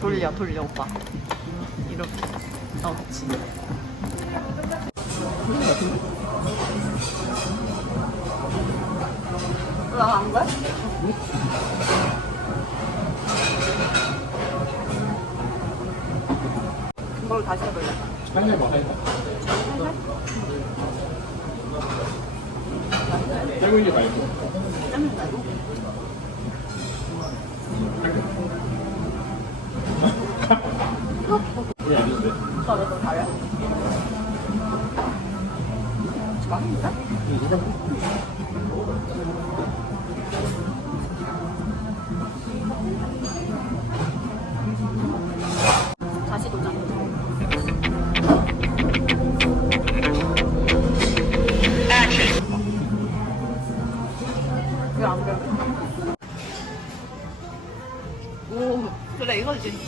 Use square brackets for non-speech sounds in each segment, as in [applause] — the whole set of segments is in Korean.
돌려 돌려 오빠. 이렇게. 어 그치. 나안 거야? 이걸 다시 해볼래? 할래 뭐 할래? 할머니 말고 짬면 말고 왜 아닌데? 오빠 왜더 잘해? 맛있는데? 이거 안 돼. 오, 그래 이거지.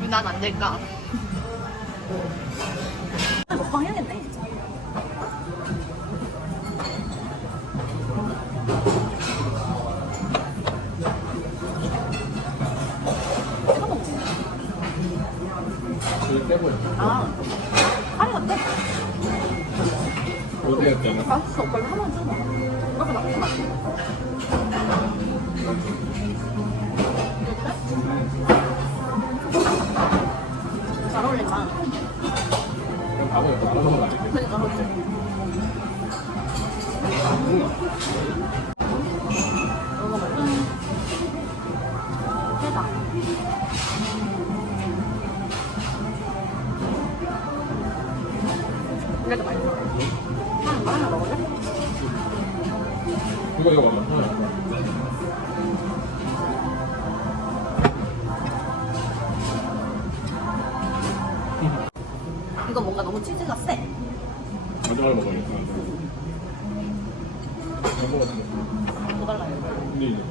왜난안 될까? 먹방 해야겠네. 아, 카레 같아. 어디였잖아 맛있어. 오빠 이거 하나 줘. 잘 어울린다. 그러니까 그렇지. 너무 치즈가 세. 마지막에 먹어야겠다 이거 먹었어 더 달라요. 근데 이제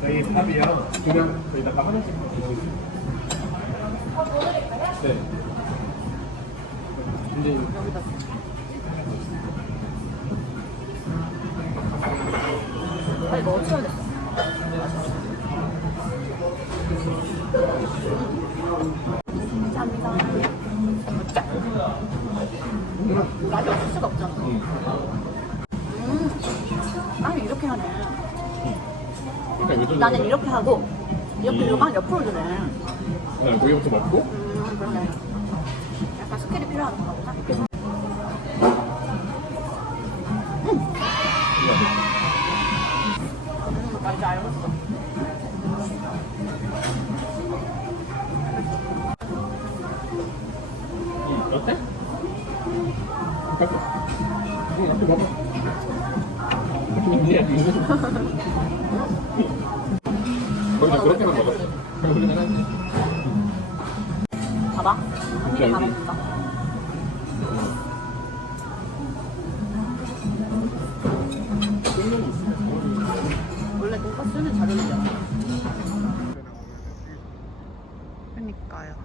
저희 밥이요 그냥 저희다가 하나씩 먹어주세요 네 근데 여기다. 빨리 먹어 치워야겠 요즘 나는 이렇게 하고 옆에 요강 옆으로 주네. 난 고기부터 먹고 음, 그러네. 약간 스킬이 필요한 건가 보다. 돈가스는 잘 어울리잖아. 그니까요.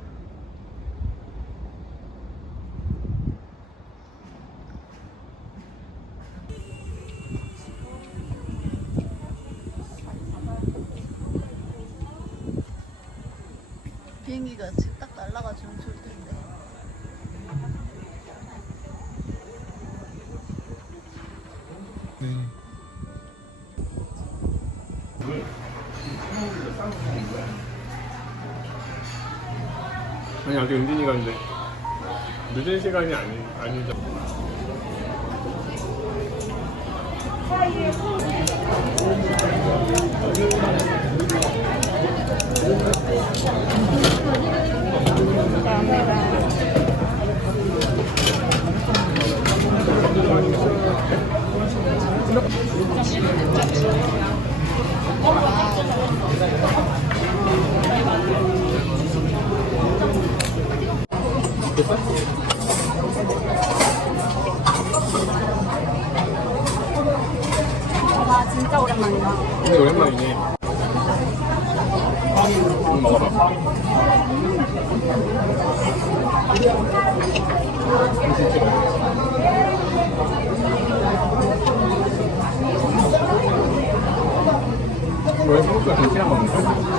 비행기가 지금 딱 날아가지면 좋을 텐데. 네. 아니 아직 은진이가 근데 늦은 시간이 아니 아니죠. 와 진짜 오랜만이다. 근데 오랜만이네. 음, 먹어봐. 이거 진짜 맛있어. 왜 먹는 거야?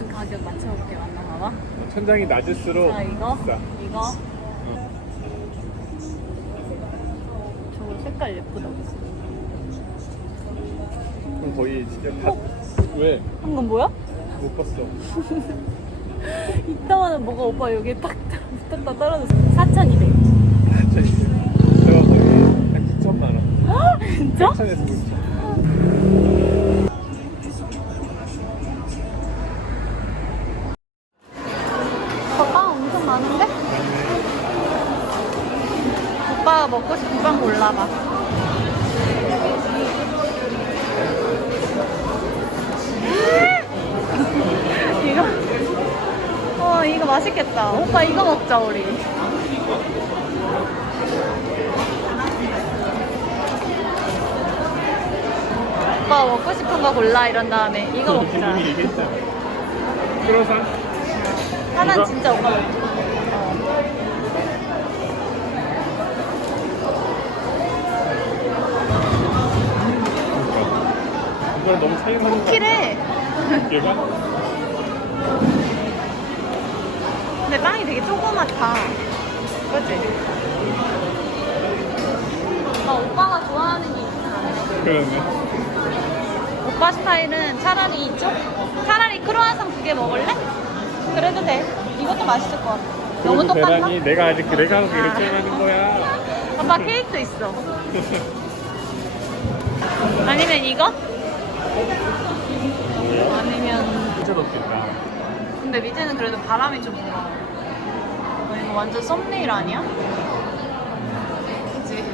대충 가격 맞춰볼게 맞나 봐봐 천장이 낮을수록 자 이거 비싸. 이거 저거 색깔 예쁘다 그럼 거의 진짜 다. 왜? 한건 뭐야? 못 봤어. [laughs] 이따가는 뭐가 오빠 여기에 딱 붙었다 떨어졌어 4,200저 이제 제가 거의 한 9천만 원. 진짜? 천에서 9천. 오빠가 먹고 싶은 빵 골라봐. [laughs] 이거, 어, 이거 맛있겠다. 오빠 이거 먹자, 우리. 오빠 먹고 싶은 거 골라 이런 다음에 이거 먹자. 크로상? 이거? 진짜 오빠 먹자. 이걸 너무 차이 나는 거 키래. 얘가? 근데 빵이 되게 조그맣다. 그치? 아, 오빠가 좋아하는 게 있진 않네. 그러네. 오빠 스타일은 차라리 이쪽? 차라리 크로아상 두 개 먹을래? 그래도 돼. 이것도 맛있을 것 같아. 너무 그래도 똑같나? 대단히 내가 아직 내가 하고 아. 이렇게 하는 거야. 오빠 케이크도 있어. [laughs] 아니면 이거? 아니면 진짜 덥겠다. 근데 밑에는 그래도 바람이 좀 불어. 어, 이거 완전 썸네일 아니야? 그치?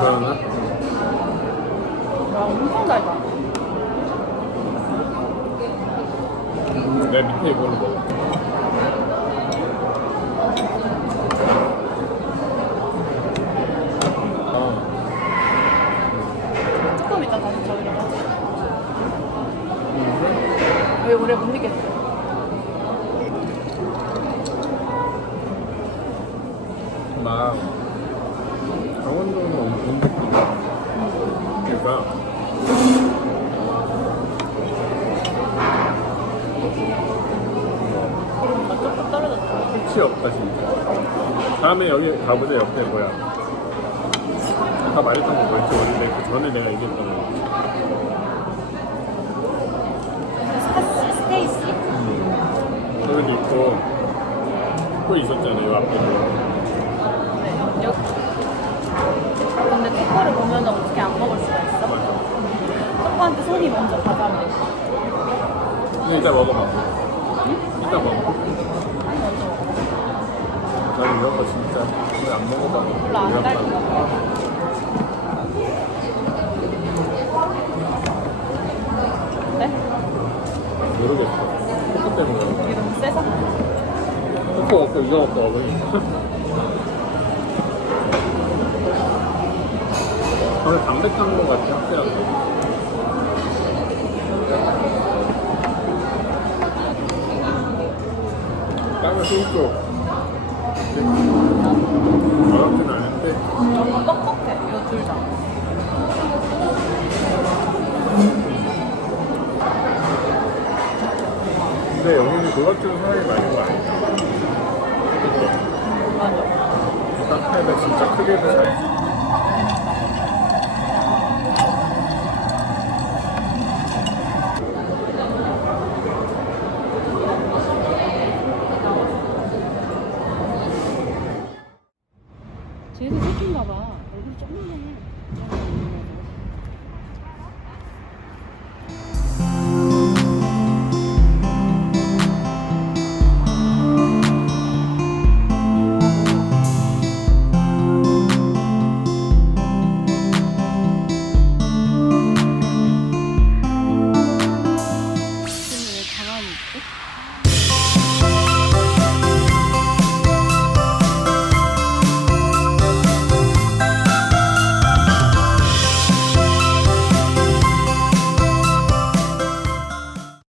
그러나? 그러나? 와, 엄청 달다. 내 밑에 이걸로 먹어. 어. 조금 이따 다시 저기로 가자. 왜 오래 못 있겠어? 막 강원도는 엄청 느끼다. 그러니까 나 조금 떨어졌다. 끝이 없다 진짜. 다음에 여기 가보자 옆에 뭐야. 아까 말했던 거 뭐였지 원래 그 전에 내가 얘기했던 거. 스테이시? 거기도 있고 또 있었잖아요 요 앞에도. 네. 근데 초코를 보면 어떻게 안 먹을 수가 있어? 초코한테 손이 먼저 가잖아. 근데 이따 먹어봐. 이따 먹어. 나는 이런 거 진짜 거의 안 먹어봐. 별로 안 달고. 네? 모르겠어. 코코 때문에. 이게 너무 세서? 코코 없고 이거 없고 어머니. 저는 담백한 것 같아 확실하게 다른 소스도 어렵진 않은데 너무 뻑뻑해, 이거 둘 다. 근데 여기는 그것처럼 사람이 많은 거 아니야? 맞아. 카페는 진짜 크게도 잘